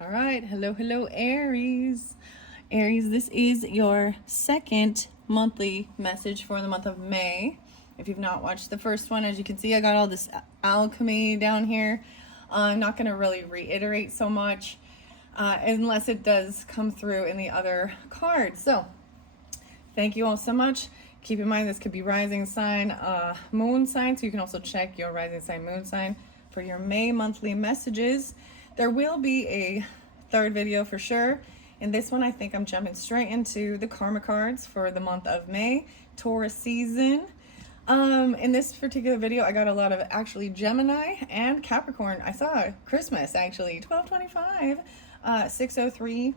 All right. Hello, Aries. Aries, this is your second monthly message for the month of May. If you've not watched the first one, as you can see, I got all this alchemy down here. I'm not going to really reiterate so much unless it does come through in the other cards. So, thank you all so much. Keep in mind, this could be rising sign, moon sign, so you can also check your rising sign, moon sign for your May monthly messages. There will be a third video for sure. In this one, I think I'm jumping straight into the karma cards for the month of May, Taurus season. In this particular video, I got a lot of actually Gemini and Capricorn. I saw Christmas actually, 1225, 603,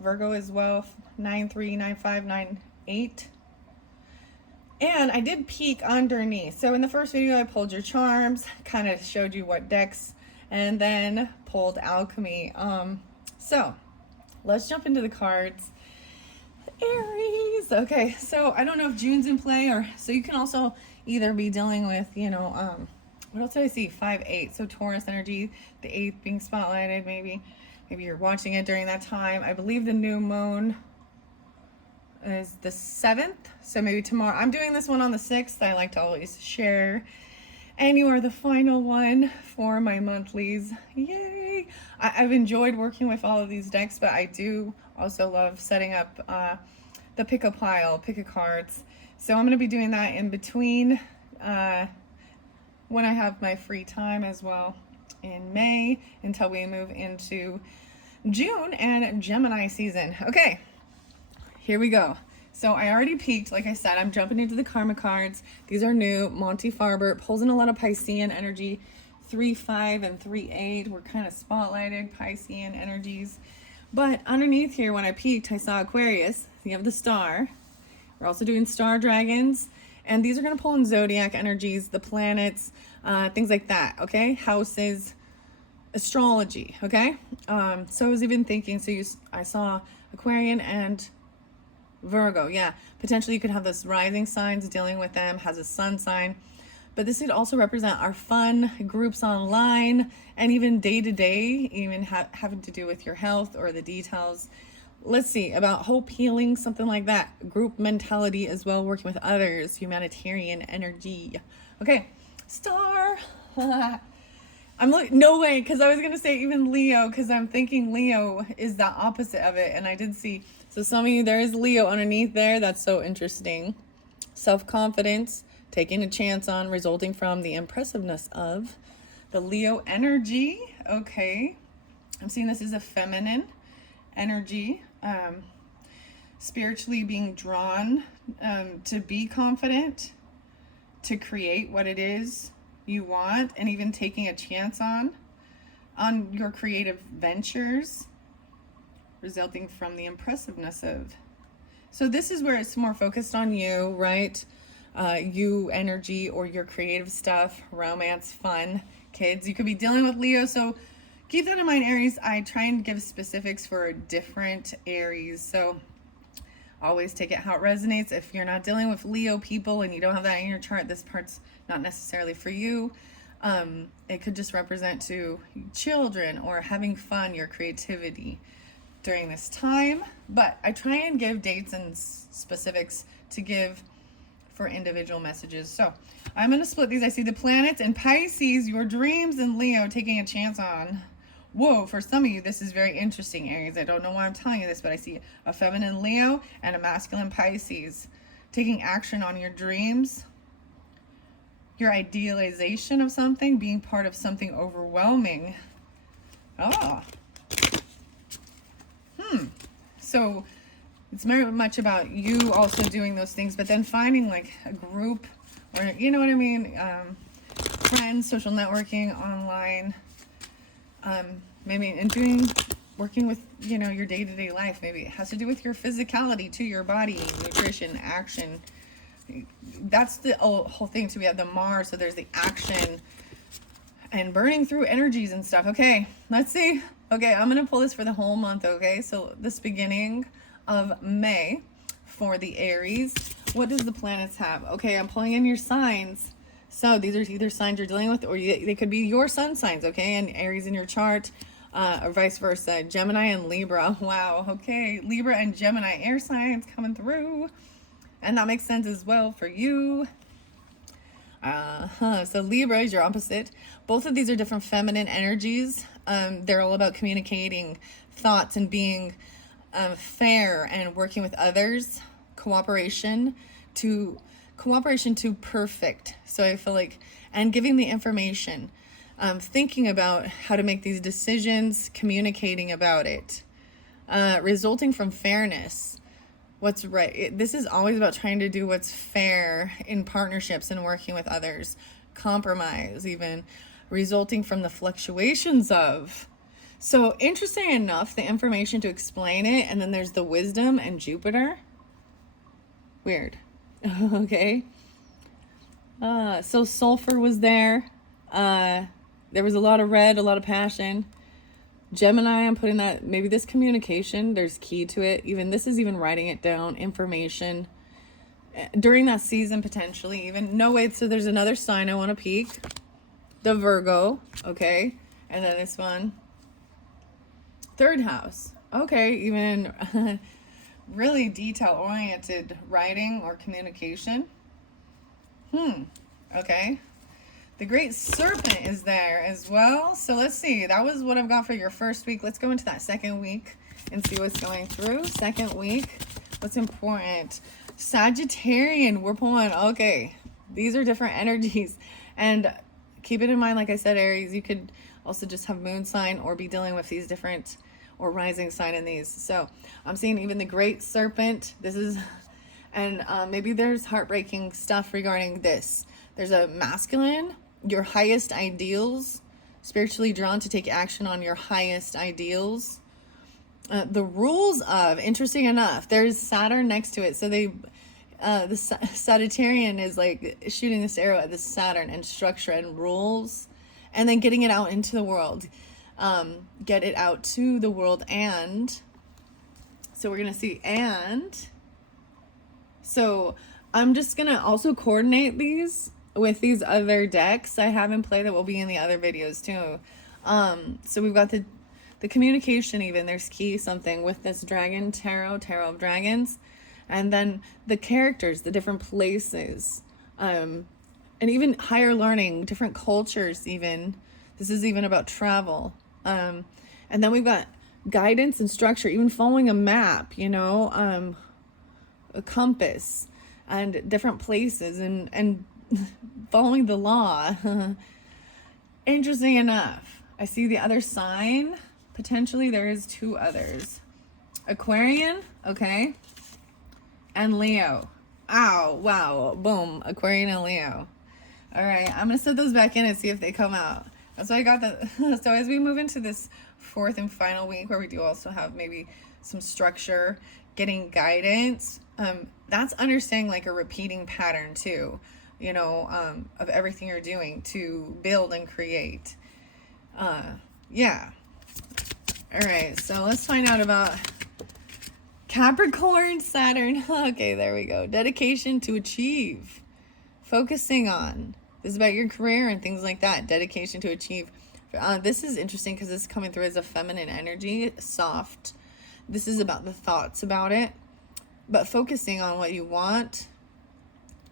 Virgo as well, 939598. And I did peek underneath. So in the first video, I pulled your charms, kind of showed you what decks, and then pulled alchemy. So let's jump into the cards. Aries. Okay, so I don't know if June's in play, or so you can also either be dealing with, what else did I see? 5-8. So Taurus energy, the 8th being spotlighted, maybe you're watching it during that time. I believe the new moon is the 7th, so maybe tomorrow. I'm doing this one on the 6th. I like to always share. And you are the final one for my monthlies. Yay! I've enjoyed working with all of these decks, but I do also love setting up the pick a pile, pick a cards. So I'm going to be doing that in between when I have my free time as well in May until we move into June and Gemini season. Okay, here we go. So I already peeked, like I said, I'm jumping into the karma cards. These are new. Monty Farber pulls in a lot of Piscean energy. 3-5 and 3-8 were kind of spotlighted, Piscean energies. But underneath here, when I peeked, I saw Aquarius. You have the star. We're also doing star dragons. And these are going to pull in zodiac energies, the planets, things like that, okay? Houses, astrology, okay? So I was even thinking, I saw Aquarian and Virgo, yeah. Potentially you could have this rising signs dealing with them, has a sun sign. But this could also represent our fun, groups online, and even day-to-day, even having to do with your health or the details. Let's see, about hope, healing, something like that. Group mentality as well, working with others, humanitarian energy. Okay, star. I'm like, no way, because I was going to say even Leo, because I'm thinking Leo is the opposite of it, and I did see. So some of you, there is Leo underneath there. That's so interesting. Self-confidence, taking a chance on, resulting from the impressiveness of the Leo energy. Okay. I'm seeing this as a feminine energy. Spiritually being drawn to be confident, to create what it is you want, and even taking a chance on your creative ventures, resulting from the impressiveness of. So this is where it's more focused on you, right? You energy or your creative stuff, romance, fun, kids. You could be dealing with Leo, so keep that in mind, Aries. I try and give specifics for different Aries, so always take it how it resonates. If you're not dealing with Leo people and you don't have that in your chart, this part's not necessarily for you. It could just represent to children or having fun, your creativity during this time. But I try and give dates and specifics to give for individual messages. So I'm going to split these. I see the planets in Pisces, your dreams, and Leo, taking a chance on. Whoa, for some of you, this is very interesting, Aries. I don't know why I'm telling you this, but I see a feminine Leo and a masculine Pisces taking action on your dreams, your idealization of something, being part of something overwhelming. So it's very much about you also doing those things, but then finding like a group, or you know what I mean, friends, social networking, online, maybe, and working with, your day-to-day life. Maybe it has to do with your physicality too, your body, nutrition, action. That's the whole thing too. We have the Mars, so there's the action and burning through energies and stuff. Okay, let's see. Okay, I'm gonna pull this for the whole month. Okay, so this beginning of May for the Aries, what does the planets have? Okay, I'm pulling in your signs. So these are either signs you're dealing with, or they could be your sun signs, okay? And Aries in your chart. or vice versa. Gemini and Libra. Wow. Okay. Libra and Gemini air signs coming through. And that makes sense as well for you. So Libra is your opposite. Both of these are different feminine energies. They're all about communicating thoughts and being fair and working with others. Cooperation to perfect. So I feel like, and giving the information, thinking about how to make these decisions, communicating about it, resulting from fairness. What's right. This is always about trying to do what's fair in partnerships and working with others. Compromise, even resulting from the fluctuations of. So interesting enough, the information to explain it, and then there's the wisdom and Jupiter. Weird. Okay. So sulfur was there. There was a lot of red, a lot of passion. Gemini, I'm putting that, maybe this communication, there's key to it. Even this is even writing it down, information. During that season, potentially even. No, wait, so there's another sign I want to peek. The Virgo, okay. And then this one. Third house. Okay, even really detail-oriented writing or communication. Okay. The Great Serpent is there as well. So let's see. That was what I've got for your first week. Let's go into that second week and see what's going through. Second week. What's important? Sagittarian. We're pulling. Okay. These are different energies. And keep it in mind, like I said, Aries, you could also just have moon sign or be dealing with these different, or rising sign in these. So I'm seeing even the Great Serpent. This is, and maybe there's heartbreaking stuff regarding this. There's a masculine, your highest ideals, spiritually drawn to take action on your highest ideals. The rules of, interesting enough, there's Saturn next to it. So the Sagittarian is like shooting this arrow at the Saturn and structure and rules, and then getting it out into the world. Get it out to the world. And so we're going to see, and so I'm just going to also coordinate these with these other decks I have in play that will be in the other videos too. So we've got the communication, even there's key something with this dragon tarot of dragons, and then the characters, the different places, and even higher learning, different cultures. Even this is even about travel, and then we've got guidance and structure, even following a map, a compass, and different places, and following the law. Interesting enough, I see the other sign. Potentially there is two others. Aquarian, okay, and Leo. Ow, wow, boom, Aquarian and Leo. All right, I'm going to set those back in and see if they come out. That's why I got that. So as we move into this fourth and final week, where we do also have maybe some structure, getting guidance, that's understanding like a repeating pattern too, of everything you're doing to build and create. Yeah. All right, so let's find out about Capricorn, Saturn. Okay, there we go. Dedication to achieve. Focusing on. This is about your career and things like that. Dedication to achieve. This is interesting because this is coming through as a feminine energy, soft. This is about the thoughts about it, but focusing on what you want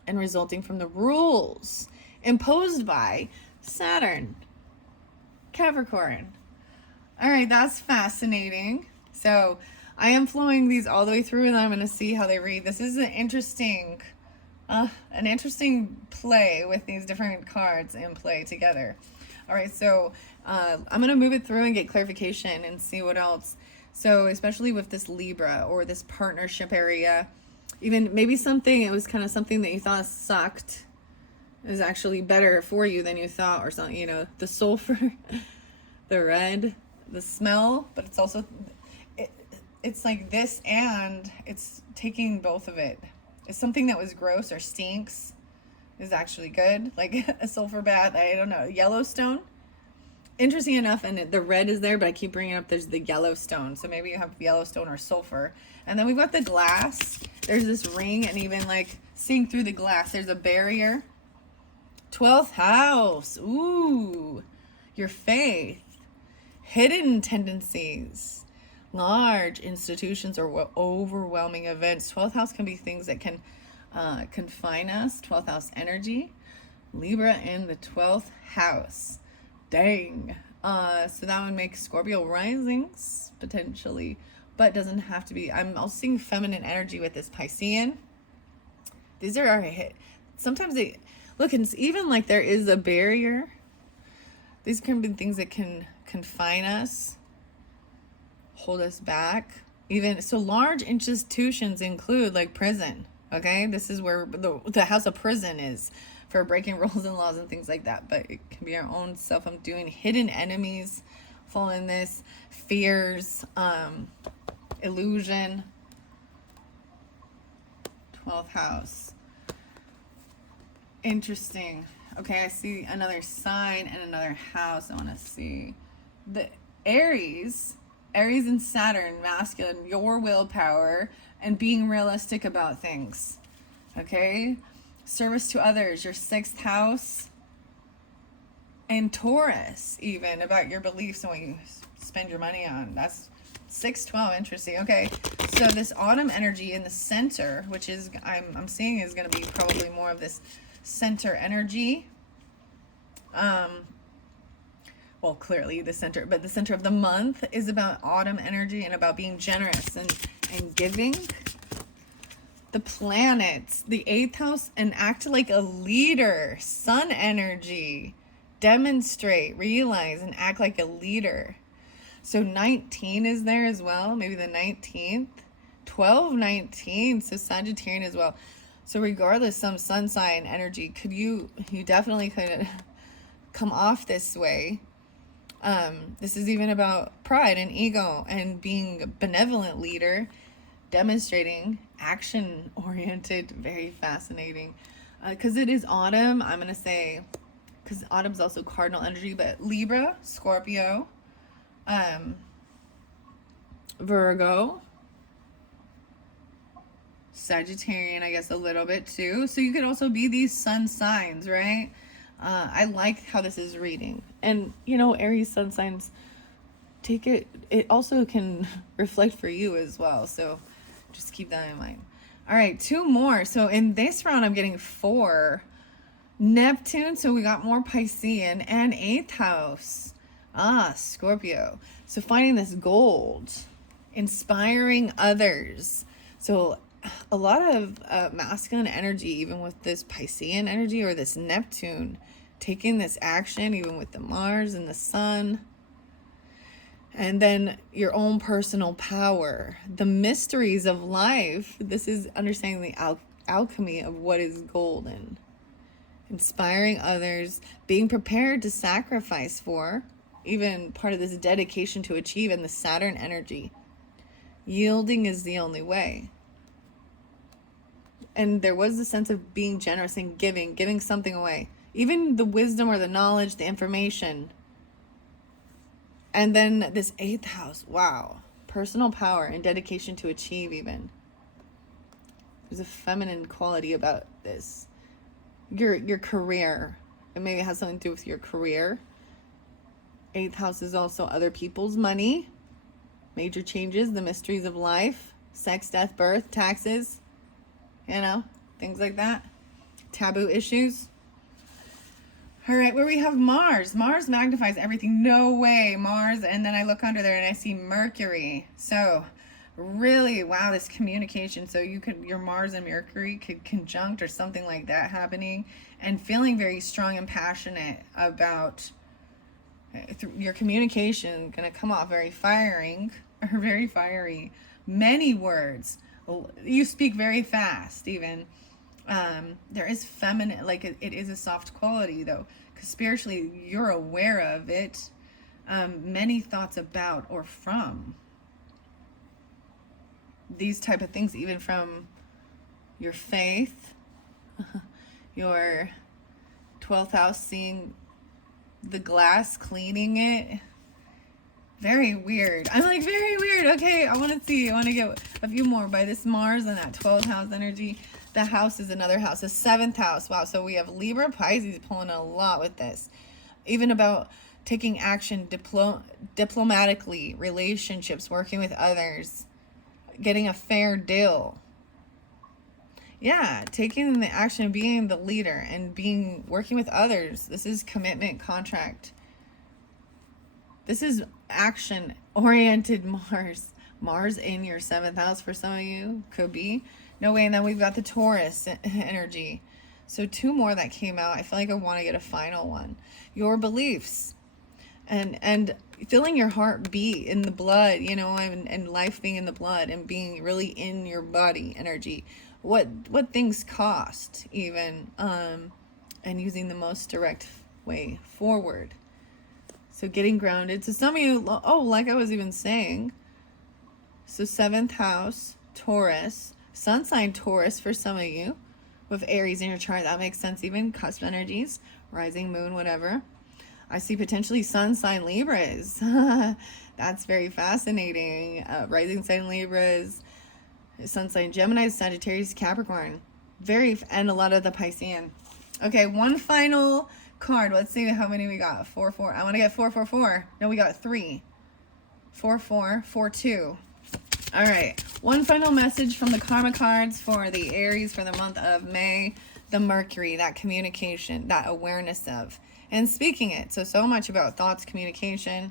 and resulting from the rules imposed by Saturn. Capricorn. All right, that's fascinating. So I am flowing these all the way through, and then I'm going to see how they read. This is an interesting play with these different cards in play together. All right, so I'm going to move it through and get clarification and see what else. So especially with this Libra or this partnership area, even maybe it was kind of something that you thought sucked is actually better for you than you thought, or something, the sulfur, the red, the smell, but it's also, it's like this, and it's taking both of it. It's something that was gross or stinks is actually good, like a sulfur bath, I don't know, Yellowstone. Interesting enough, and the red is there, but I keep bringing up there's the Yellowstone, so maybe you have Yellowstone or sulfur. And then we've got the glass. There's this ring, and even like seeing through the glass, there's a barrier. 12th house. Ooh, your faith. hidden tendencies, large institutions or overwhelming events. 12th house can be things that can confine us. 12th house energy. Libra in the 12th house. Dang. So that would make Scorpio risings potentially, but doesn't have to be. I'm also seeing feminine energy with this Piscean. These are our hit. Sometimes they look, and even like there is a barrier. These can be things that can confine us, hold us back. Even so, large institutions include like prison. Okay, this is where the house of prison is for breaking rules and laws and things like that. But it can be our own self. I'm doing hidden enemies, fall in this, fears, illusion. 12th house. Interesting. Okay, I see another sign and another house. I want to see the Aries and Saturn, masculine, your willpower and being realistic about things. Okay, service to others, your 6th house, and Taurus, even about your beliefs and what you spend your money on. That's 6-12. Interesting. Okay, so this autumn energy in the center, which is I'm seeing is going to be probably more of this center energy. Well, clearly the center, but the center of the month is about autumn energy and about being generous and giving. The planets, the 8th house, and act like a leader. Sun energy. Demonstrate, realize, and act like a leader. So 19 is there as well. Maybe the 19th. 12-19. So Sagittarian as well. So regardless, some sun sign energy, you definitely could come off this way. This is even about pride and ego and being a benevolent leader, demonstrating action oriented. Very fascinating. Because it is autumn, I'm going to say, because autumn's also cardinal energy, but Libra, Scorpio, Virgo, Sagittarian, I guess a little bit too. So you could also be these sun signs, right? I like how this is reading. And, Aries sun signs, take it. It also can reflect for you as well. So just keep that in mind. All right, 2 more. So in this round, I'm getting 4. Neptune, so we got more Piscean, and 8th house. Scorpio. So finding this gold, inspiring others. So a lot of masculine energy, even with this Piscean energy or this Neptune, taking this action, even with the Mars and the Sun. And then your own personal power, the mysteries of life. This is understanding the alchemy of what is golden. Inspiring others, being prepared to sacrifice for, even part of this dedication to achieve, and the Saturn energy. Yielding is the only way. And there was a sense of being generous and giving something away. Even the wisdom or the knowledge, the information. And then this 8th house, wow. Personal power and dedication to achieve even. There's a feminine quality about this. Your career. It maybe has something to do with your career. 8th house is also other people's money. Major changes, the mysteries of life. Sex, death, birth, taxes. Things like that. Taboo issues. All right, where we have Mars. Mars magnifies everything. No way, Mars. And then I look under there and I see Mercury. So really, wow, this communication. So your Mars and Mercury could conjunct or something like that happening, and feeling very strong and passionate about your communication. Going to come off very fiery. Many words. You speak very fast even. There is feminine, like it is a soft quality though, because spiritually you're aware of it. Many thoughts about or from these type of things, even from your faith, your 12th house, seeing the glass, cleaning it. Very weird. I'm like, very weird. Okay, I want to get a few more by this Mars and that 12th house energy. The house is another house, the 7th house. Wow, so we have Libra, Pisces pulling a lot with this. Even about taking action diplomatically, relationships, working with others, getting a fair deal. Yeah, taking the action, being the leader, and working with others. This is commitment, contract. This is action-oriented Mars. Mars in your 7th house for some of you, could be. No way, and then we've got the Taurus energy. So 2 more that came out. I feel like I want to get a final one. Your beliefs. And feeling your heart beat in the blood, you know, and life being in the blood and being really in your body energy. What things cost even, and using the most direct way forward. So getting grounded. So some of you, like I was even saying, so 7th house, Taurus, sun sign Taurus for some of you, with Aries in your chart. That makes sense. Even cusp energies, rising, moon, whatever. I see potentially sun sign Libras. That's very fascinating. Rising sign Libras, sun sign Gemini, Sagittarius, Capricorn. And a lot of the Piscean. Okay, one final card. Let's see how many we got. 4, 4. I want to get 4, 4, 4. No, we got 3. 4, 4, 4, 2. All right. One final message from the karma cards for the Aries for the month of May. The Mercury, that communication, that awareness of, and speaking it. So much about thoughts, communication,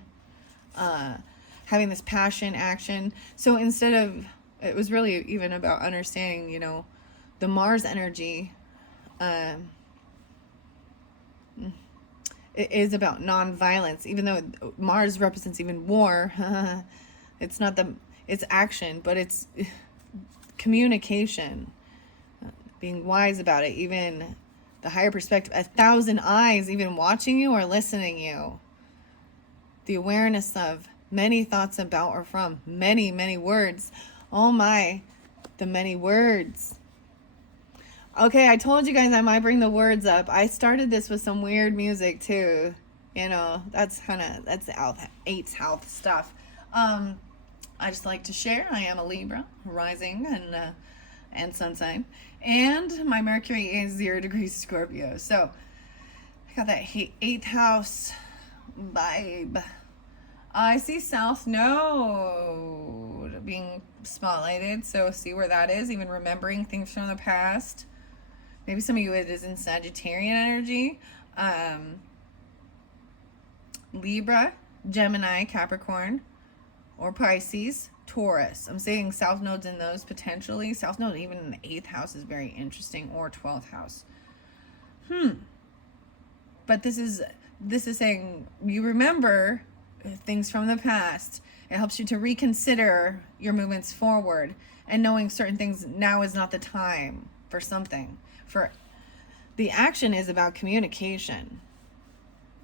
having this passion, action. So instead of, it was really even about understanding, you know, the Mars energy. It is about non-violence, even though Mars represents even war. It's action, but it's communication, being wise about it, even the higher perspective, 1,000 eyes even watching you or listening you, the awareness of many thoughts about or from, many, many words. Oh my, the many words. Okay, I told you guys I might bring the words up. I started this with some weird music too. You know, that's the 8th house stuff. I just like to share. I am a Libra, rising and sun sign. And my Mercury is 0 degrees Scorpio. So I got that 8th house vibe. I see South Node being spotlighted. So see where that is, even remembering things from the past. Maybe some of you, it is in Sagittarian energy. Libra, Gemini, Capricorn, or Pisces, Taurus. I'm saying South Node's in those potentially. South Node even in the 8th house is very interesting, or 12th house. But this is saying you remember things from the past. It helps you to reconsider your movements forward and knowing certain things now is not the time for something. For the action is about communication,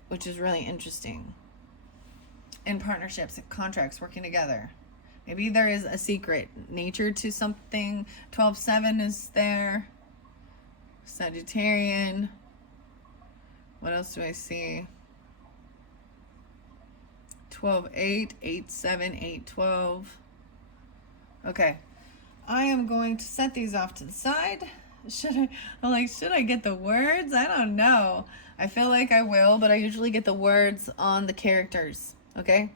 which is really interesting. In partnerships, contracts, working together. Maybe there is a secret nature to something. 12-7 is there. Sagittarian. What else do I see? 12-8, 8-7, 8-12. Okay. I am going to set these off to the side. Should I get the words? I don't know. I feel like I will, but I usually get the words on the characters. Okay?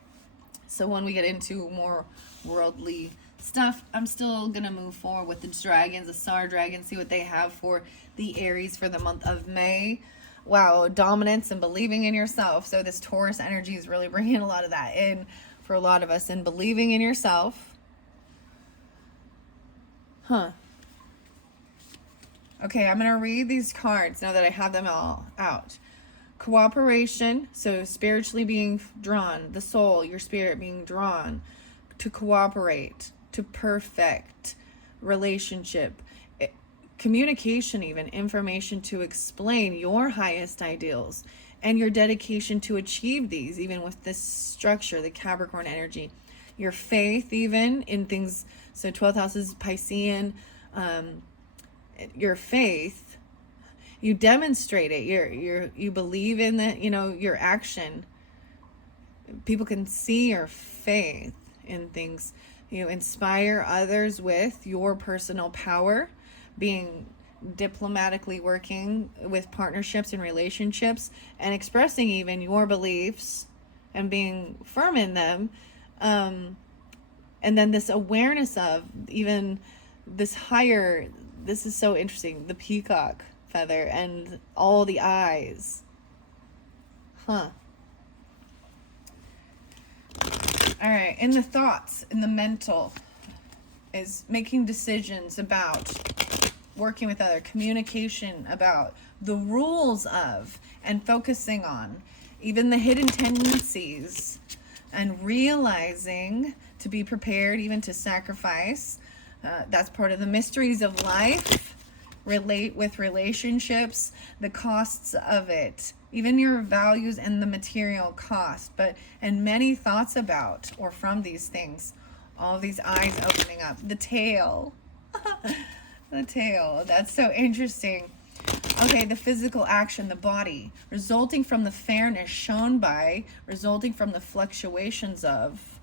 So when we get into more worldly stuff, I'm still going to move forward with the dragons, the star dragons, see what they have for the Aries for the month of May. Wow, dominance and believing in yourself. So this Taurus energy is really bringing a lot of that in for a lot of us, and believing in yourself. Okay, I'm going to read these cards now that I have them all out. Cooperation, so spiritually being drawn, the soul, your spirit being drawn to cooperate, to perfect relationship, communication, even information to explain your highest ideals and your dedication to achieve these, even with this structure, the Capricorn energy. Your faith, even in things, so 12th house is Piscean, your faith, you demonstrate it. You believe in it, you know, your action. People can see your faith in things. You inspire others with your personal power, being diplomatically working with partnerships and relationships and expressing even your beliefs and being firm in them. And then this awareness of even this higher, this is so interesting, the peacock feather and all the eyes. Huh. All right, in the thoughts, in the mental, is making decisions about working with other, communication about the rules of, and focusing on even the hidden tendencies, and realizing to be prepared even to sacrifice. That's part of the mysteries of life. Relate with relationships, the costs of it, even your values and the material cost, and many thoughts about or from these things. All of these eyes opening up. The tail. The tail. That's so interesting. Okay, the physical action, the body, resulting from the fairness shown by, resulting from the fluctuations of,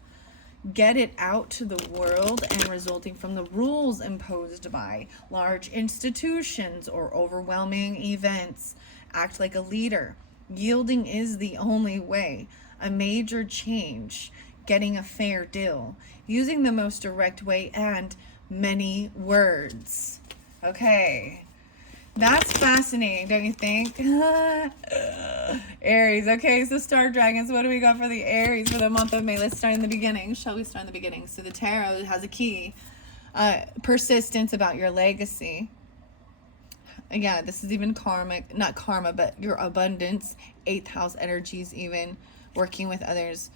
get it out to the world, and resulting from the rules imposed by large institutions or overwhelming events. Act like a leader. Yielding is the only way. A major change. Getting a fair deal. Using the most direct way, and many words. Okay. That's fascinating, don't you think? Aries. Okay, so Star Dragons, what do we got for the Aries for the month of May? Let's start in the beginning. Shall we start in the beginning? So the tarot has a key. Persistence about your legacy. Yeah, this is even karmic. Not karma, but your abundance. 8th house energies even. Working with others.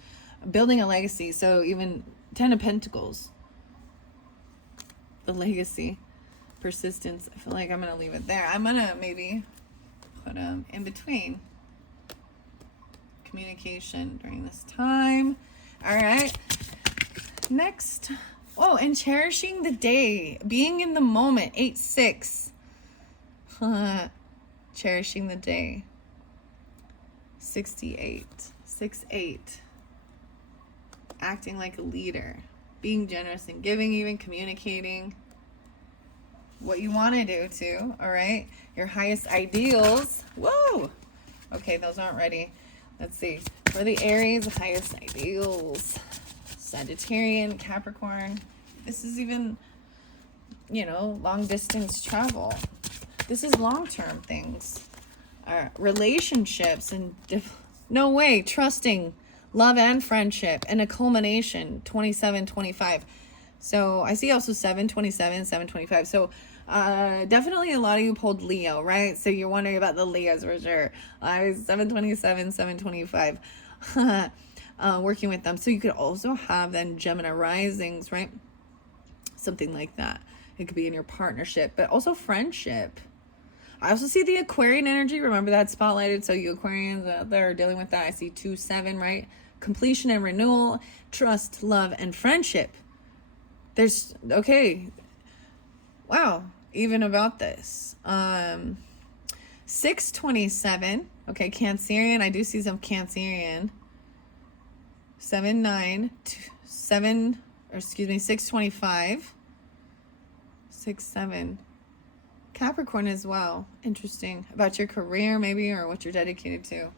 Building a legacy. So even 10 of Pentacles. The legacy. Persistence. I feel like I'm going to leave it there. I'm going to maybe put them in between. Communication during this time. All right. Next. Oh, and cherishing the day. Being in the moment. 8-6. Cherishing the day. 68. 6-8. Acting like a leader. Being generous and giving, even communicating what you want to do too. All right, your highest ideals. Whoa. Okay, those aren't ready. Let's see. For the Aries, highest ideals. Sagittarian, Capricorn. This is even, long distance travel. This is long-term things. Relationships and no way, trusting, love and friendship, and a culmination. 27-25. So I see also 7-27, 7-25. So definitely a lot of you pulled Leo, right? So you're wondering about the Leos for sure. 7-27, 7-25. Working with them. So you could also have then Gemini risings, right? Something like that. It could be in your partnership, but also friendship. I also see the Aquarian energy. Remember that spotlighted. So you Aquarians out there are dealing with that. I see 2-7, right? Completion and renewal, trust, love, and friendship. There's, okay. Wow. Even about this. 6-27. Okay, Cancerian. I do see some Cancerian. 6-25. 6-7. Capricorn as well. Interesting. About your career maybe, or what you're dedicated to.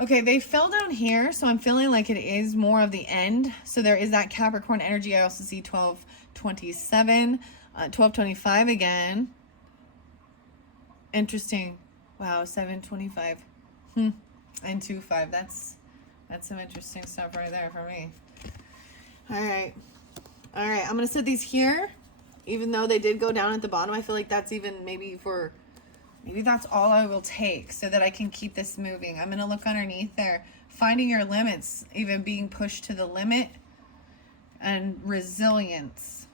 Okay, they fell down here, so I'm feeling like it is more of the end. So there is that Capricorn energy. I also see 12-27, 12-25 again. Interesting. Wow, 7-25. And 2-5. That's some interesting stuff right there for me. All right. I'm going to set these here. Even though they did go down at the bottom, I feel like that's even maybe that's all I will take so that I can keep this moving. I'm going to look underneath there. Finding your limits, even being pushed to the limit, and resilience.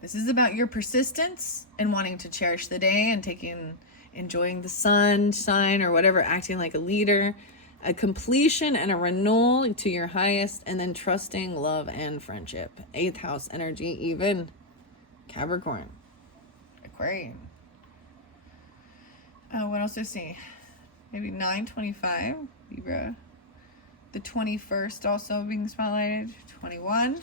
This is about your persistence and wanting to cherish the day and enjoying the sunshine or whatever, acting like a leader. A completion and a renewal to your highest, and then trusting, love, and friendship. 8th house energy, even Capricorn. Aquarian. What else do I see? Maybe 9-25, Libra. The 21st also being spotlighted. 21.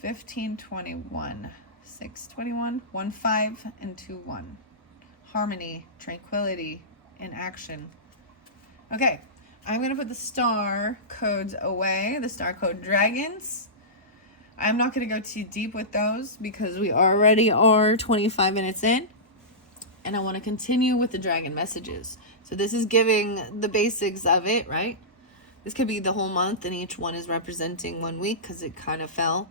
15, 21, 6, 21, 1, 5, and 2, 1. Harmony, tranquility, and action. Okay, I'm going to put the star codes away, the star code dragons. I'm not going to go too deep with those because we already are 25 minutes in. And I want to continue with the dragon messages. So this is giving the basics of it, right? This could be the whole month, and each one is representing 1 week because it kind of fell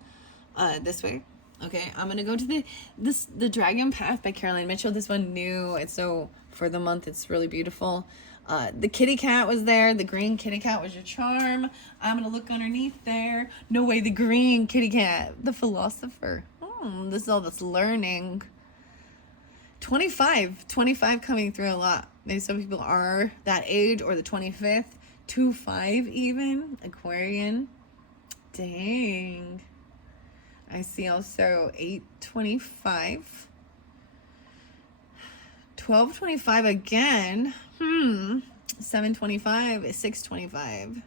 this way. Okay, I'm gonna go to the Dragon Path by Caroline Mitchell. This one new. It's so for the month. It's really beautiful. The kitty cat was there. The green kitty cat was your charm. I'm gonna look underneath there. No way, the green kitty cat, the philosopher. This is all this learning. 25 coming through a lot. Maybe some people are that age, or the 25th, 2-5 even, Aquarian. Dang. I see also 8-25. 12-25 again. 7-25, 6-25.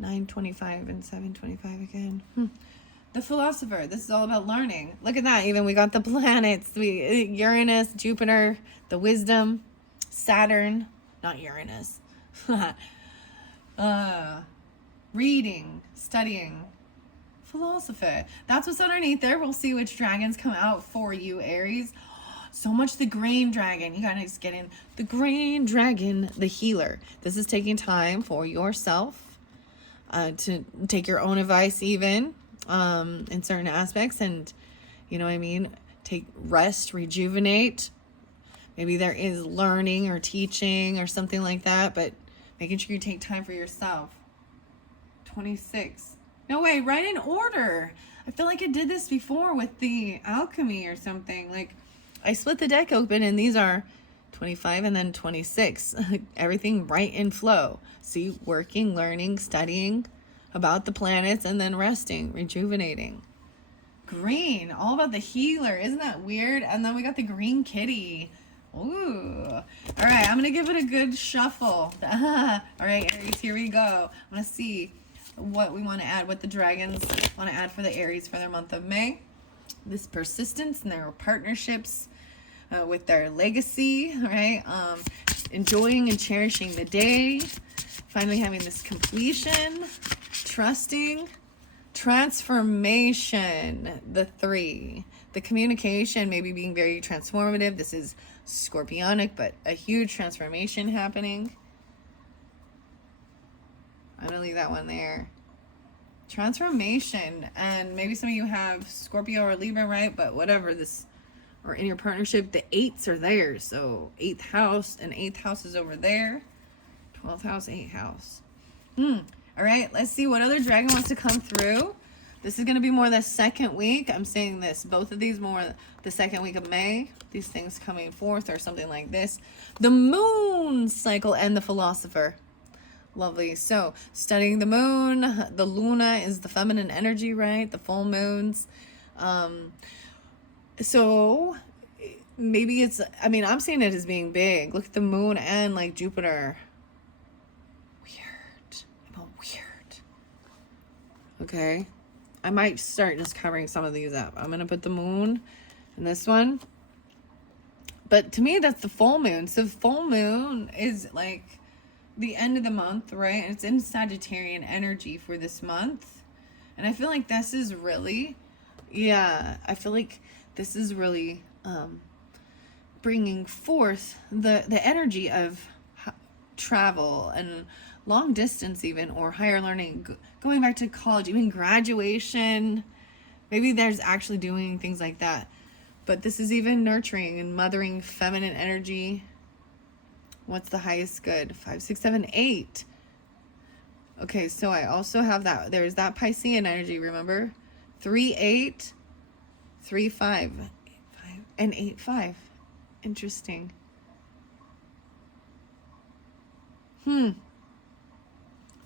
9-25 and 7-25 again. The philosopher. This is all about learning. Look at that. Even we got the planets. Uranus, Jupiter, the wisdom, Saturn, not Uranus. Reading, studying, philosopher. That's what's underneath there. We'll see which dragons come out for you, Aries. So much the green dragon. You gotta just get in the green dragon, the healer. This is taking time for yourself to take your own advice even in certain aspects, and you know what I mean, take rest, rejuvenate. Maybe there is learning or teaching or something like that, but making sure you take time for yourself. 26. No way, right in order. I feel like I did this before with the alchemy or something. Like I split the deck open and these are 25 and then 26. Everything right in flow. See, working, learning, studying about the planets, and then resting, rejuvenating. Green, all about the healer. Isn't that weird? And then we got the green kitty. Ooh. All right, I'm going to give it a good shuffle. All right, Aries, here we go. I'm going to see what we want to add, what the dragons want to add for the Aries for their month of May. This persistence in their partnerships with their legacy, right? Enjoying and cherishing the day. Finally having this completion. Trusting. Transformation, the 3. The communication, maybe being very transformative. This is scorpionic, but a huge transformation happening. I'm going to leave that one there. Transformation. And maybe some of you have Scorpio or Libra, right? But whatever, this, or in your partnership, the 8s are there. So 8th house, and 8th house is over there. 12th house, 8th house. All right, let's see what other dragon wants to come through. This is going to be more the second week. I'm saying this. Both of these more the second week of May. These things coming forth or something like this. The moon cycle and the philosopher. Lovely. So studying the moon. The Luna is the feminine energy, right? The full moons. So maybe it's, I mean, I'm seeing it as being big. Look at the moon and like Jupiter. Weird. Okay. I might start just covering some of these up. I'm going to put the moon in this one. But to me, that's the full moon. So full moon is like the end of the month, right? And it's in Sagittarian energy for this month. And I feel like this is really, I feel like this is really bringing forth the energy of travel and long distance even, or higher learning, going back to college, even graduation. Maybe there's actually doing things like that. But this is even nurturing and mothering feminine energy. What's the highest good? 5, 6, 7, 8. Okay, so I also have that. There's that Piscean energy, remember? 3, 8, 3, 5, 8, 5, and 8, 5. Interesting.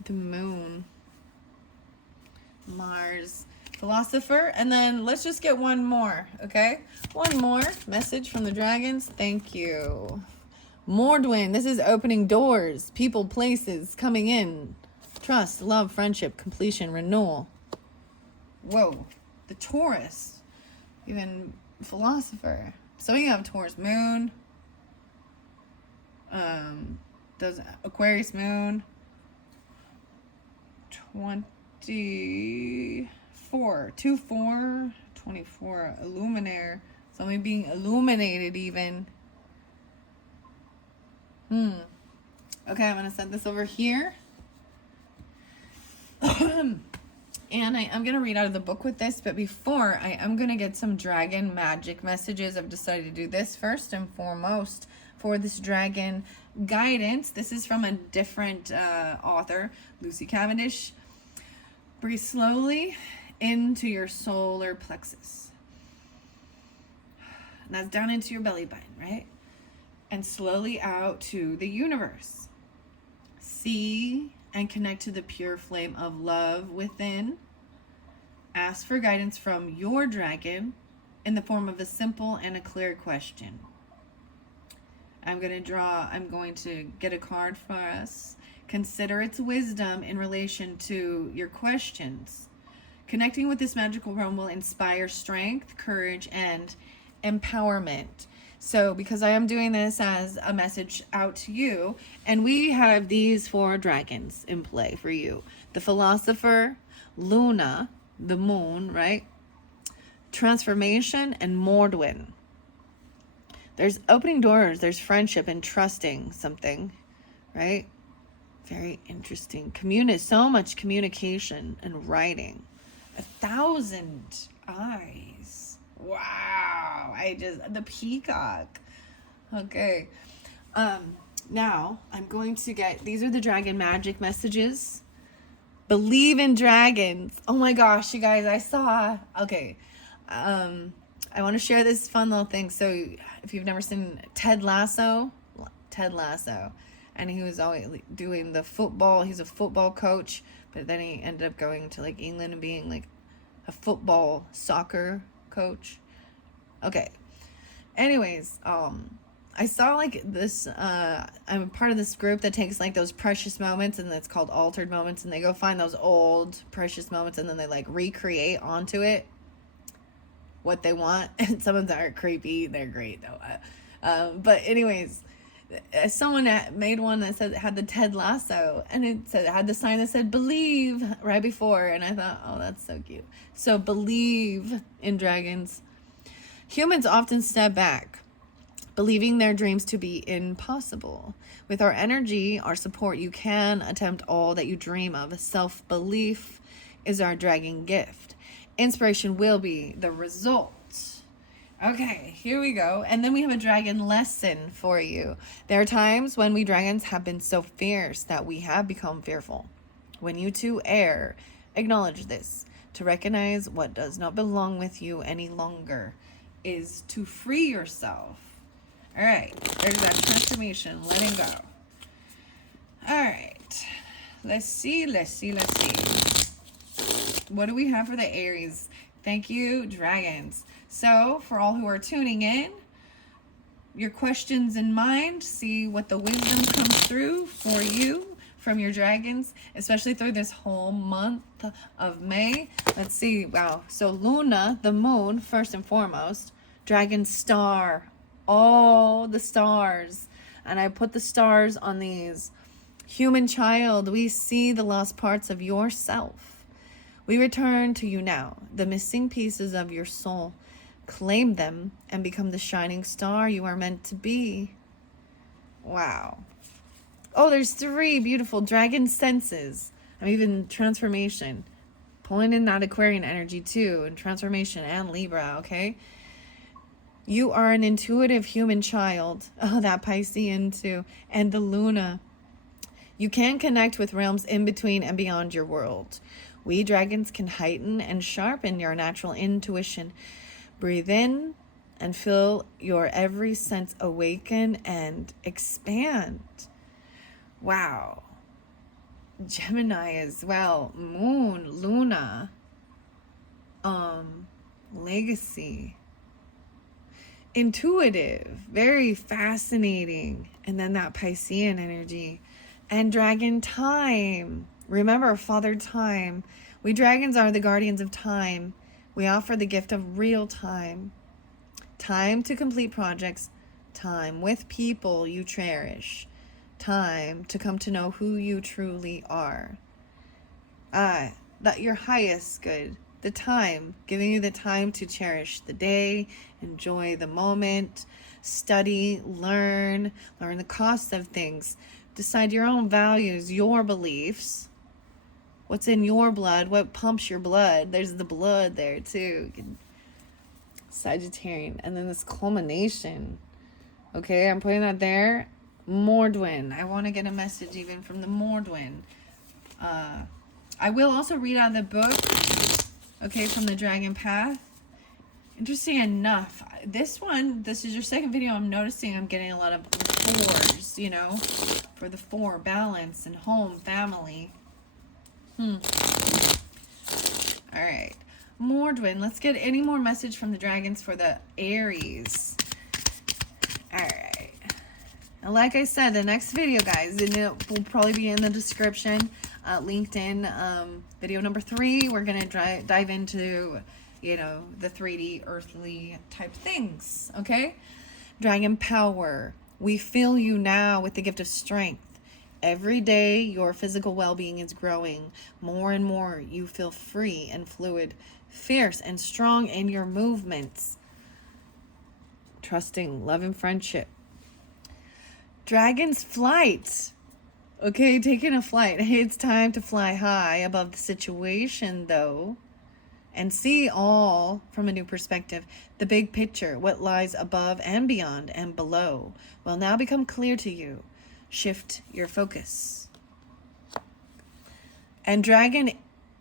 The moon. Mars. Philosopher. And then let's just get one more, okay? One more message from the dragons. Thank you. Mordwin. This is opening doors. People, places coming in. trust, love, friendship, completion, renewal. Whoa. The Taurus. Even philosopher. So you have Taurus moon. Does Aquarius moon. 24. 24. Illuminaire. Somebody being illuminated even. Okay, I'm going to set this over here. And I'm going to read out of the book with this, but before, I'm going to get some dragon magic messages. I've decided to do this first and foremost for this dragon guidance. This is from a different author, Lucy Cavendish. Breathe slowly into your solar plexus. And that's down into your belly button, right? And slowly out to the universe. See and connect to the pure flame of love within. Ask for guidance from your dragon in the form of a simple and a clear question. I'm going to get a card for us. Consider its wisdom in relation to your questions. Connecting with this magical realm will inspire strength, courage, and empowerment. So because I am doing this as a message out to you, and we have these 4 dragons in play for you. The philosopher, Luna, the moon, right? Transformation, and Mordwin. There's opening doors, there's friendship and trusting something, right? Very interesting. So much communication and writing. 1,000 eyes. Wow. The peacock. Okay. Now I'm going to these are the dragon magic messages. Believe in dragons. Oh my gosh, you guys, okay. I want to share this fun little thing. So if you've never seen Ted Lasso, and he was always doing the football. He's a football coach, but then he ended up going to like England and being like a soccer coach. Okay. Anyways, I saw like this, I'm part of this group that takes like those precious moments, and it's called altered moments, and they go find those old precious moments and then they like recreate onto it what they want. And some of them are creepy. They're great though. But anyways, someone made one that had the Ted Lasso, and it had the sign that said believe right before, and I thought, oh, that's so cute. So believe in dragons. Humans often step back, believing their dreams to be impossible. With our energy, our support, you can attempt all that you dream of. Self-belief is our dragon gift. Inspiration will be the result. Okay, here we go. And then we have a dragon lesson for you. There are times when we dragons have been so fierce that we have become fearful. When you two err, acknowledge this. To recognize what does not belong with you any longer is to free yourself. All right, there's that transformation, letting go. All right, let's see. What do we have for the Aries? Thank you, dragons. So for all who are tuning in, your questions in mind, see what the wisdom comes through for you from your dragons, especially through this whole month of May. Let's see. Wow. So Luna, the moon, first and foremost, dragon star, all the stars. And I put the stars on these. Human child, we see the lost parts of yourself. We return to you now, the missing pieces of your soul. Claim them and become the shining star you are meant to be. Wow. Oh, there's 3 beautiful dragon senses. I'm even transformation. Pulling in that Aquarian energy too, and transformation and Libra, okay? You are an intuitive human child. Oh, that Piscean too. And the Luna. You can connect with realms in between and beyond your world. We dragons can heighten and sharpen your natural intuition. Breathe in and feel your every sense awaken and expand. Wow. Gemini as well. Moon, Luna. Legacy. Intuitive. Very fascinating. And then that Piscean energy. And dragon time. Remember, Father Time. We dragons are the guardians of time. We offer the gift of real time. Time to complete projects. Time with people you cherish. Time to come to know who you truly are. That your highest good. The time, giving you the time to cherish the day, enjoy the moment, study, learn the cost of things, decide your own values, your beliefs, what's in your blood, what pumps your blood. There's the blood there too. Sagittarian. And then this culmination. Okay, I'm putting that there. Mordwin. I want to get a message even from the Mordwin. I will also read out the book, okay, from the Dragon Path. Interesting enough, this is your second video. I'm noticing I'm getting a lot of fours, you know, for the 4, balance and home, family. All right, Mordwin. Let's get any more message from the dragons for the Aries. All right. And like I said, the next video, guys, and it will probably be in the description. LinkedIn, video number 3, we're going to dive into, you know, the 3D earthly type things, okay? Dragon power. We feel you now with the gift of strength. Every day, your physical well-being is growing. More and more, you feel free and fluid, fierce and strong in your movements. Trusting, love, and friendship. Dragon's flight. Okay, taking a flight. It's time to fly high above the situation, though, and see all from a new perspective. The big picture, what lies above and beyond and below, will now become clear to you. Shift your focus. And dragon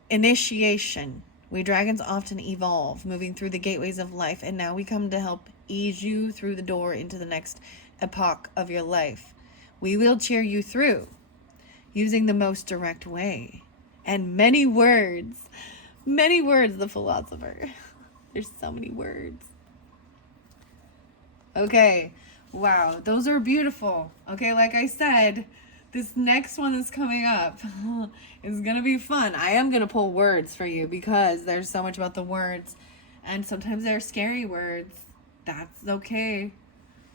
initiation. We dragons often evolve, moving through the gateways of life, and now we come to help ease you through the door into the next epoch of your life. We will cheer you through, using the most direct way. And many words, the philosopher. There's so many words. Okay, wow, those are beautiful. Okay, like I said, this next one that's coming up is gonna be fun. I am gonna pull words for you because there's so much about the words, and sometimes they're scary words. That's okay.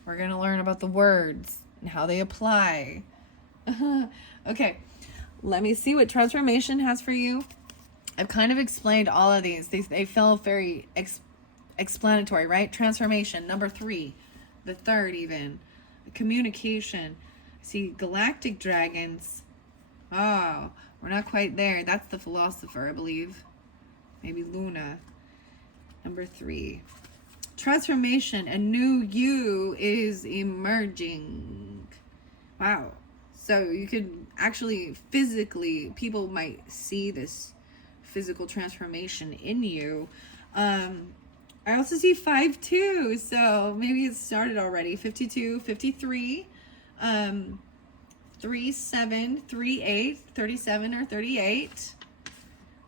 We're gonna learn about the words and how they apply. Okay, let me see what transformation has for you. I've kind of explained all of these. They feel very explanatory, right? Transformation, number 3, the 3rd even. Communication. See, galactic dragons. Oh, we're not quite there. That's the philosopher, I believe. Maybe Luna. Number 3. Transformation. A new you is emerging. Wow. So you could actually physically, people might see this physical transformation in you. I also see 5-2, so maybe it started already. 52, 53, 37, 38, 37 or 38.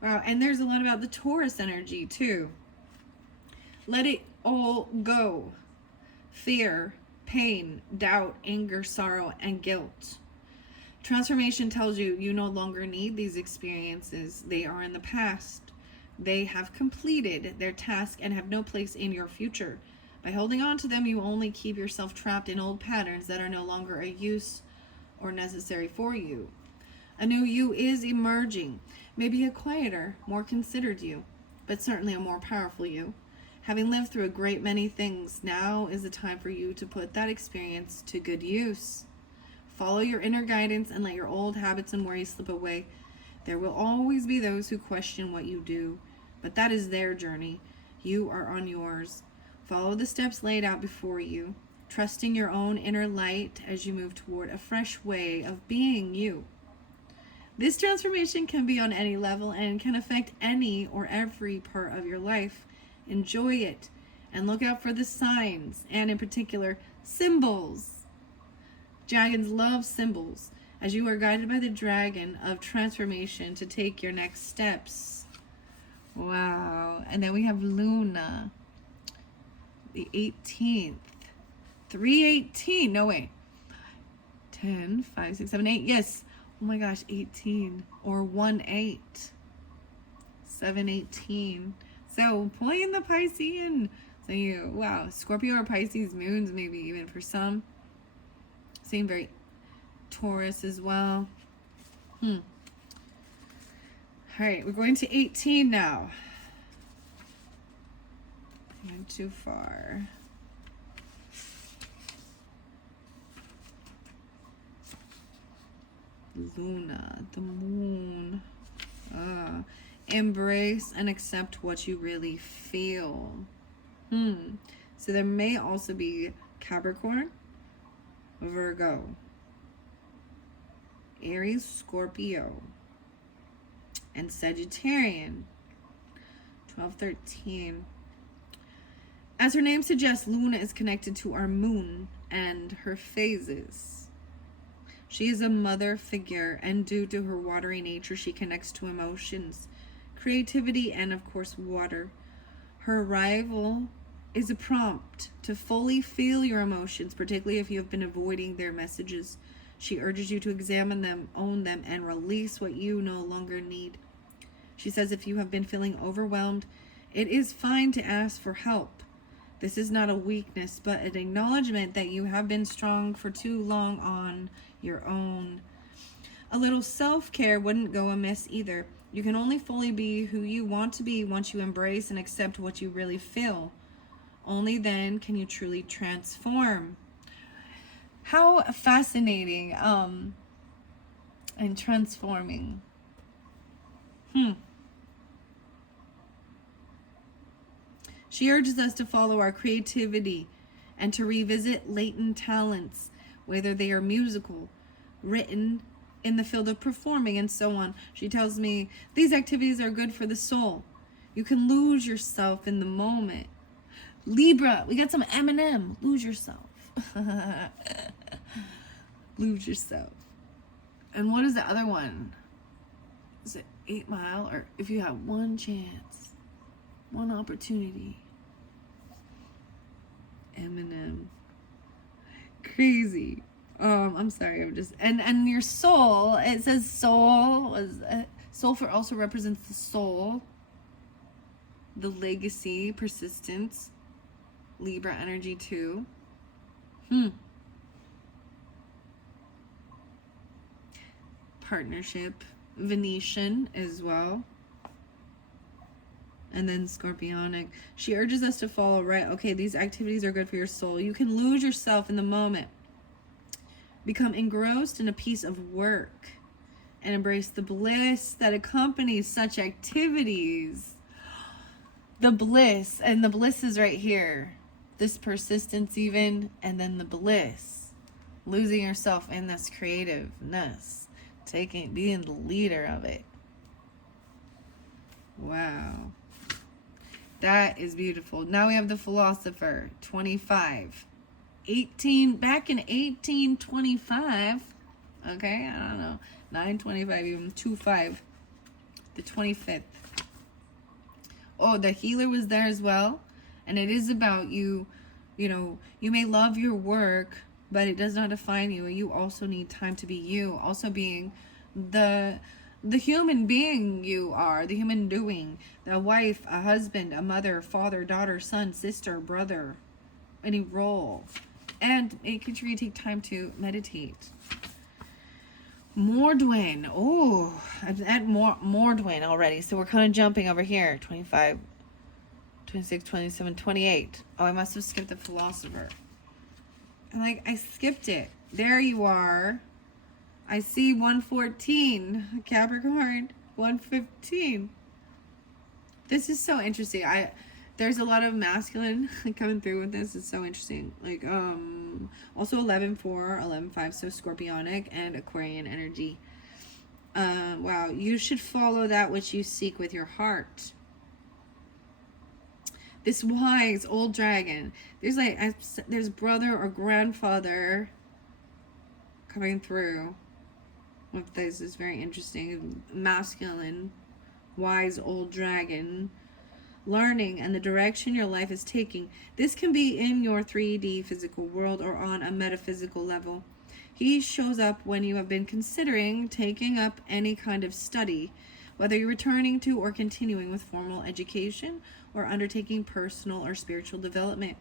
Wow, and there's a lot about the Taurus energy too. Let it all go. Fear, pain, doubt, anger, sorrow, and guilt. Transformation tells you you no longer need these experiences. They are in the past. They have completed their task and have no place in your future. By holding on to them, you only keep yourself trapped in old patterns that are no longer a use or necessary for you. A new you is emerging. Maybe a quieter, more considered you, but certainly a more powerful you. Having lived through a great many things, now is the time for you to put that experience to good use. Follow your inner guidance and let your old habits and worries slip away. There will always be those who question what you do, but that is their journey. You are on yours. Follow the steps laid out before you, trusting your own inner light as you move toward a fresh way of being you. This transformation can be on any level and can affect any or every part of your life. Enjoy it and look out for the signs and, in particular, symbols. Dragons love symbols as you are guided by the dragon of transformation to take your next steps. Wow. And then we have Luna, the 18th. 318. No, wait. 10, 5, 6, 7, 8. Yes. Oh my gosh, 18 or 1/8. 7/18. So pulling the Piscean. So you, wow, Scorpio or Pisces moons, maybe even for some. Same very Taurus as well. All right, we're going to 18 now. Not too far. Luna, the moon. Embrace and accept what you really feel. So there may also be Capricorn, Virgo, Aries, Scorpio, and Sagittarian. 12-13. As her name suggests, Luna is connected to our moon and her phases. She is a mother figure, and due to her watery nature, she connects to emotions, creativity, and of course, water. Her arrival is a prompt to fully feel your emotions, particularly if you have been avoiding their messages. She urges you to examine them, own them, and release what you no longer need. She says if you have been feeling overwhelmed, it is fine to ask for help. This is not a weakness, but an acknowledgement that you have been strong for too long on your own. A little self-care wouldn't go amiss either. You can only fully be who you want to be once you embrace and accept what you really feel. Only then can you truly transform. How fascinating, and transforming. She urges us to follow our creativity and to revisit latent talents, whether they are musical, written, in the field of performing, and so on. She tells me these activities are good for the soul. You can lose yourself in the moment. Libra, we got some Eminem. Lose yourself. Lose yourself. And what is the other one? Is it 8 Mile? Or if you have one chance, one opportunity. Eminem. Crazy. I'm sorry, I'm just and your soul, it says soul was soul for also represents the soul, the legacy, persistence. Libra energy too. Partnership, Venetian as well. And then Scorpionic. She urges us to follow right. Okay, these activities are good for your soul. You can lose yourself in the moment. Become engrossed in a piece of work and embrace the bliss that accompanies such activities. The bliss, and the bliss is right here. This persistence even, and then the bliss. Losing yourself in this creativeness. Being the leader of it. Wow. That is beautiful. Now we have the Philosopher, 25. Back in 1825. Okay, I don't know. 925, even 25. The 25th. Oh, the Healer was there as well. And it is about you, you may love your work, but it does not define you. You also need time to be you. Also being the human being you are, the human doing, a wife, a husband, a mother, father, daughter, son, sister, brother, any role. And making sure you take time to meditate. Mordwin. Oh, I'm at Mordwin already. So we're kind of jumping over here. 25, 26, 27, 28. Oh, I must have skipped the Philosopher. I skipped it. There you are. I see 114. Capricorn. 115. This is so interesting. There's a lot of masculine coming through with this. It's so interesting. Also 11-4, 11-5, so Scorpionic and Aquarian energy. Wow, you should follow that which you seek with your heart. This wise old dragon. There's brother or grandfather coming through. With this is very interesting. Masculine, wise old dragon. Learning and the direction your life is taking. This can be in your 3D physical world or on a metaphysical level. He shows up when you have been considering taking up any kind of study, whether you're returning to or continuing with formal education or undertaking personal or spiritual development.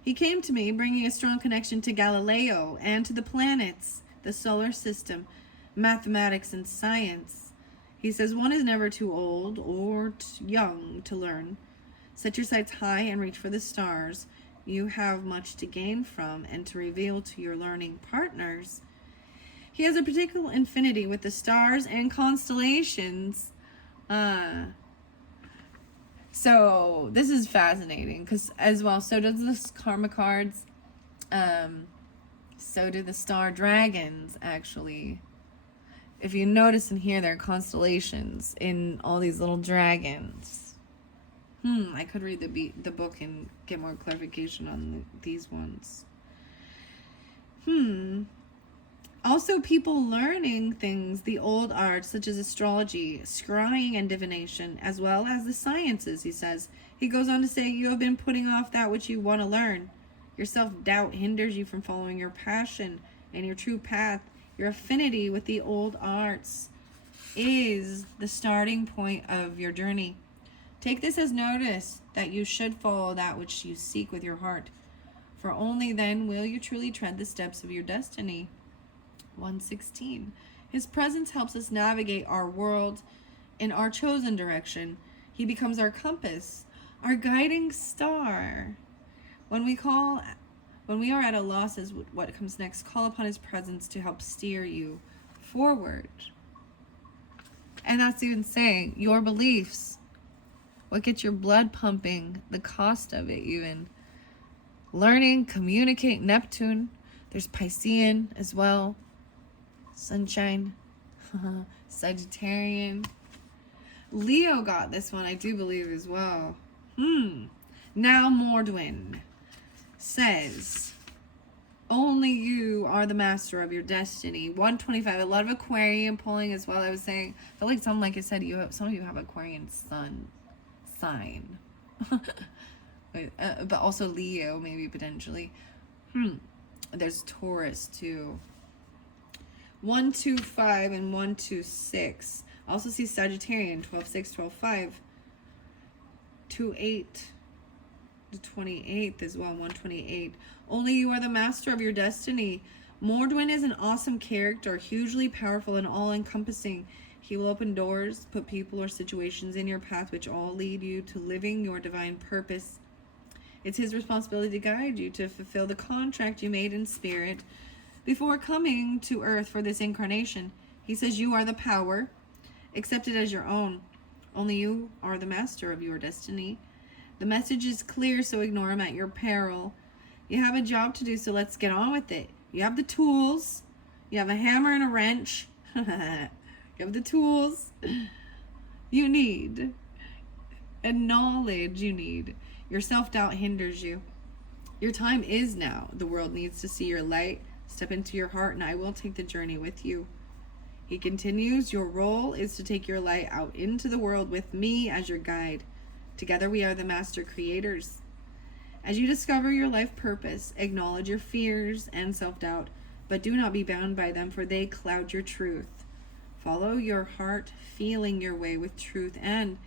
He came to me bringing a strong connection to Galileo and to the planets, the solar system, mathematics, and science. He says one is never too old or too young to learn. Set your sights high and reach for the stars. You have much to gain from and to reveal to your learning partners. He has a particular affinity with the stars and constellations. So this is fascinating because as well, so does the karma cards. So do the star dragons, actually. If you notice in here, there are constellations in all these little dragons. I could read the book and get more clarification on these ones. Also, people learning things, the old arts, such as astrology, scrying, and divination, as well as the sciences, he says. He goes on to say, you have been putting off that which you want to learn. Your self-doubt hinders you from following your passion and your true path. Your affinity with the old arts is the starting point of your journey. Take this as notice that you should follow that which you seek with your heart, for only then will you truly tread the steps of your destiny. 116. His presence helps us navigate our world in our chosen direction. He becomes our compass, our guiding star. When we are at a loss as what comes next, call upon his presence to help steer you forward. And that's even saying your beliefs, what gets your blood pumping, the cost of it even. Learning, communicate, Neptune. There's Piscean as well. Sunshine. Sagittarian. Leo got this one, I do believe, as well. Now Mordwin says, only you are the master of your destiny. 125. A lot of Aquarian pulling as well. I was saying, I feel like some, like I said, some of you have Aquarian sun sign. But also Leo, maybe potentially. There's Taurus too. 125 and 126. I also see Sagittarian 12-6, 12-5. 2-8. The 28th as well, 128. Only you are the master of your destiny. Mordwin is an awesome character, hugely powerful and all-encompassing. He will open doors, put people or situations in your path which all lead you to living your divine purpose. It's his responsibility to guide you to fulfill the contract you made in spirit before coming to earth for this incarnation. He says you are the power. Accept it as your own. Only you are the master of your destiny. The message is clear, so ignore him at your peril. You have a job to do, so let's get on with it. You have the tools. You have a hammer and a wrench. You have the tools you need and knowledge you need. Your self-doubt hinders you. Your time is now. The world needs to see your light. Step into your heart, and I will take the journey with you. He continues, your role is to take your light out into the world with me as your guide. Together we are the master creators. As you discover your life purpose, acknowledge your fears and self-doubt, but do not be bound by them, for they cloud your truth. Follow your heart, feeling your way with truth and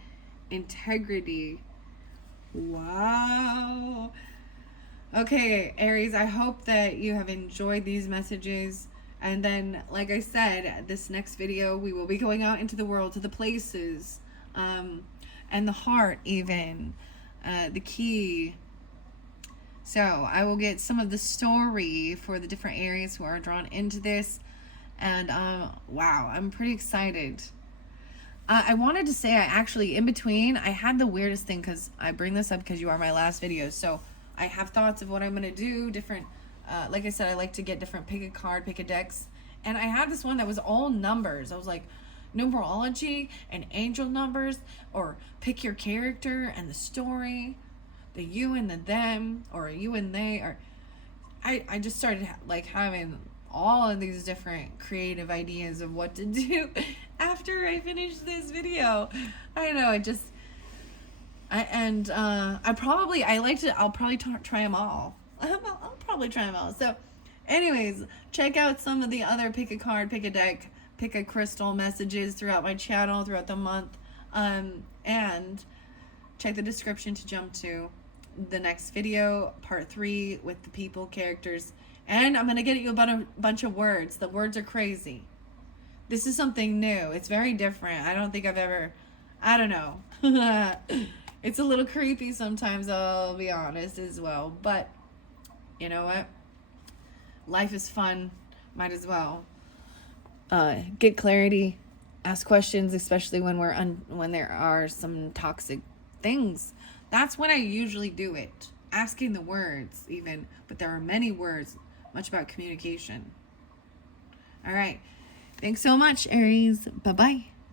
integrity. Wow. Okay, Aries, I hope that you have enjoyed these messages. And then, like I said, this next video, we will be going out into the world, to the places, and the heart even, the key. So I will get some of the story for the different areas who are drawn into this. And wow, I'm pretty excited. I wanted to say, I actually, in between, I had the weirdest thing, because I bring this up because you are my last video. So I have thoughts of what I'm going to do, different, like I said, I like to get different, pick a card, pick a decks. And I had this one that was all numbers. I was like, numerology and angel numbers, or pick your character and the story, the you and the them, or you and they, or I just started like having all of these different creative ideas of what to do after I finished this video. I know, I'll probably try them all. I'll probably try them all. So Anyways, check out some of the other pick a card, pick a deck, pick a crystal messages throughout my channel throughout the month. And check the description to jump to the next video, part 3, with the people, characters. And I'm going to get you about a bunch of words. The words are crazy. This is something new. It's very different. I don't think I've ever, I don't know. It's a little creepy sometimes, I'll be honest as well. But you know what? Life is fun. Might as well get clarity, ask questions, especially when when there are some toxic things. That's when I usually do it. Asking the words even, but there are many words, much about communication. All right. Thanks so much, Aries. Bye-bye.